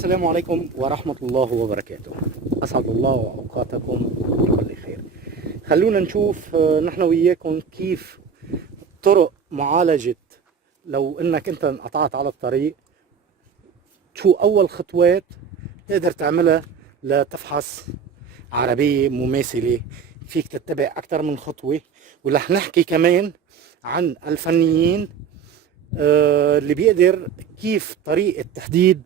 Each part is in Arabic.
السلام عليكم ورحمة الله وبركاته. أسعد الله أوقاتكم بكل خير. خلونا نشوف نحن وياكم كيف طرق معالجة لو انك انت انقطعت على الطريق. شو اول خطوات تقدر تعملها لتفحص عربية مماثلة. فيك تتبع اكثر من خطوة، ورح نحكي كمان عن الفنيين اللي بيقدر كيف طريقة تحديد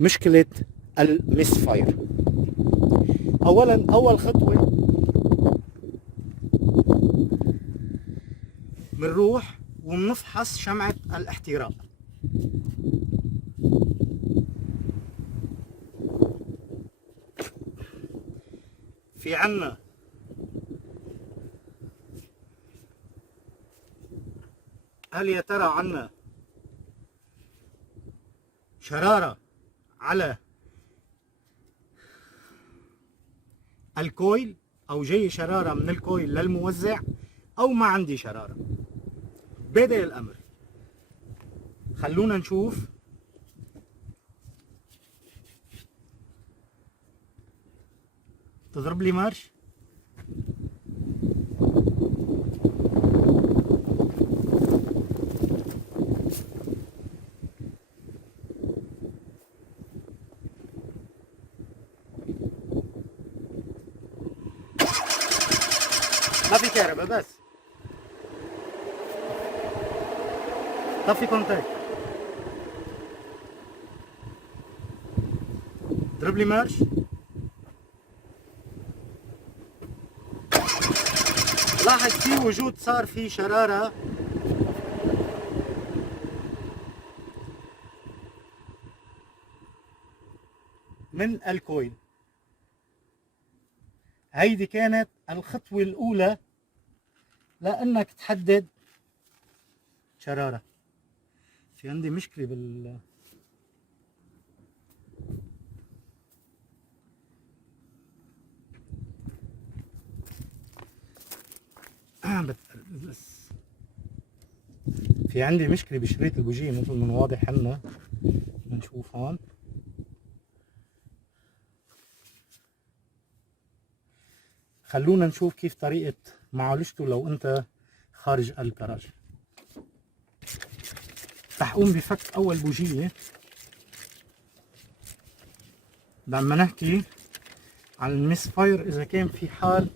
مشكلة المس فاير. اولا اول خطوة بنروح وبنفحص شمعة الاحتراق. في عنا هل يا ترى عنا شرارة على الكويل او جاي شرارة من الكويل للموزع او ما عندي شرارة؟ بدأ الامر. خلونا نشوف. تضرب لي مارش. ما في كهرباء، بس طفي كونتاكت. ضرب لي مارش. لاحظ في وجود، صار في شرارة من الكويل. هيدي كانت الخطوة الأولى لأنك تحدد شرارة. في عندي مشكلة بس في عندي مشكلة بشريط البوجيه مثل من واضح عنا. بنشوف هون. خلونا نشوف كيف طريقة معالجته لو انت خارج الجراج. رح اقوم بفك اول بوجية. لما نحكي عن المس فاير، اذا كان في حال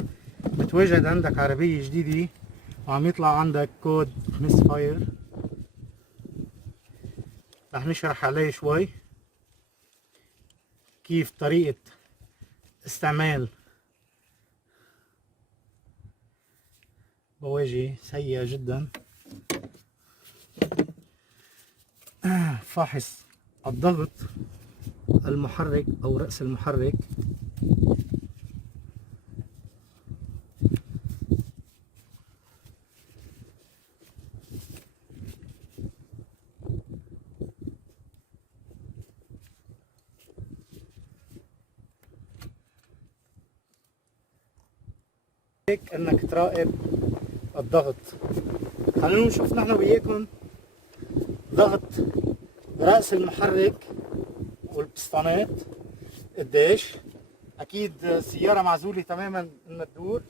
متواجد عندك عربية جديدة وعم يطلع عندك كود مس فاير، رح نشرح عليه شوي كيف طريقة استعمال بواجي سيئة جدا. فاحص الضغط المحرك او رأس المحرك. هيك انك تراقب الضغط. خلونا نشوف نحن وياكم ضغط رأس المحرك والبسطانات قديش. اكيد السيارة معزولة تماما انها تدور.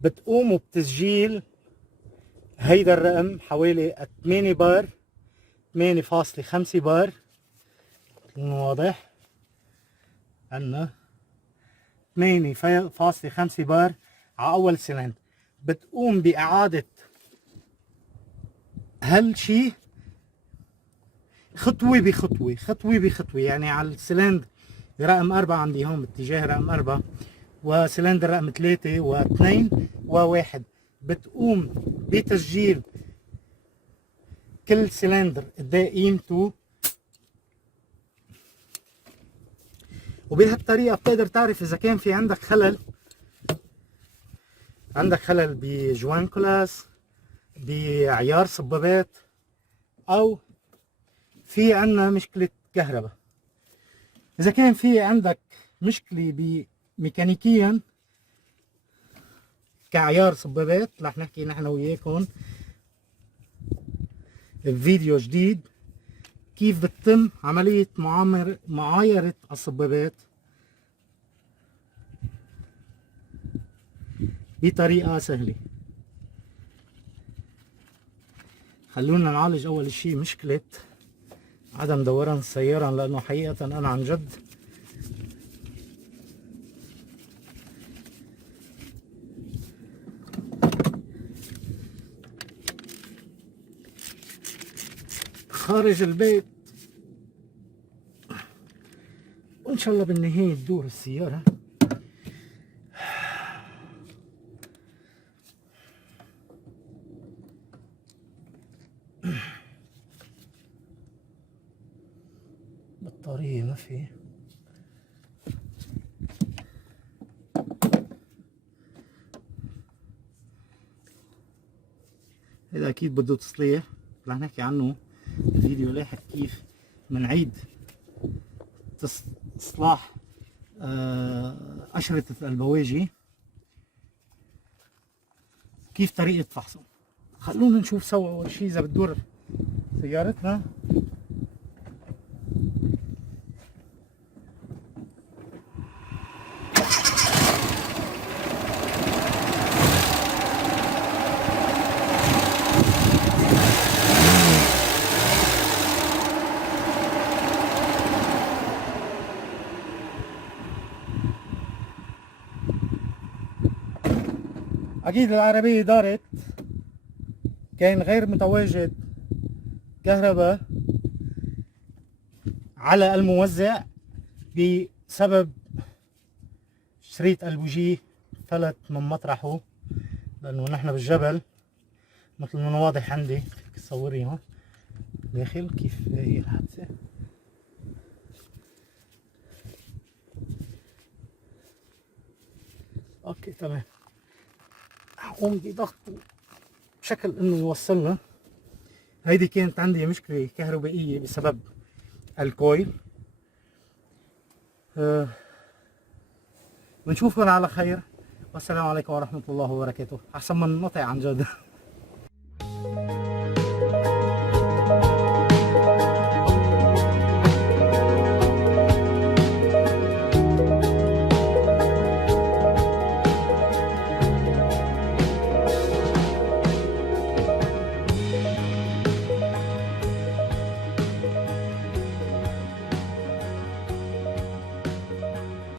بتقوموا بتسجيل هيدا الرقم حوالي 8 بار، 8.5 بار. واضح عنا 8.5 بار على اول سلند. بتقوم باعادة هالشي خطوة بخطوة، خطوة بخطوة. يعني على السلند رقم 4 عندي هون باتجاه رقم 4، وسلندر رقم 3 و2 و1، بتقوم بتسجيل كل سلندر قد ايه قيمته. وبهالطريقة بتقدر تعرف اذا كان في عندك خلل، بجوان كلاس، بعيار صبابات، او في عنا مشكلة كهرباء. اذا كان في عندك مشكلة ميكانيكيا كعيار صبابات، رح نحكي نحن وياكم بفيديو جديد كيف بتتم عملية معايرة الصبابات بطريقة سهلة. خلونا نعالج اول شي مشكلة عدم دوران السيارة، لانه حقيقة انا عن جد خارج البيت، وان شاء الله بالنهاية تدور السيارة. بطارية ما في. هذا اكيد بده تصليح، رح نحكي عنه فيديو لاحق كيف منعيد اصلاح أشرطة البواجي، كيف طريقة فحصه. خلونا نشوف سوا اول شي اذا بتدور سيارتنا. اكيد العربية دارت، كان غير متواجد كهرباء على الموزع بسبب شريط البوجيه فلت من مطرحه، لانه نحن بالجبل مثل ما واضح عندي. فيك تصوري هون داخل كيف هي الحادثة. اوكي تمام، هقوم بضغطه بشكل انه يوصلنا. هيدي كانت عندي مشكلة كهربائية بسبب الكويل. بنشوفكم على خير، والسلام عليكم ورحمة الله وبركاته. احسن من نطع عن جد.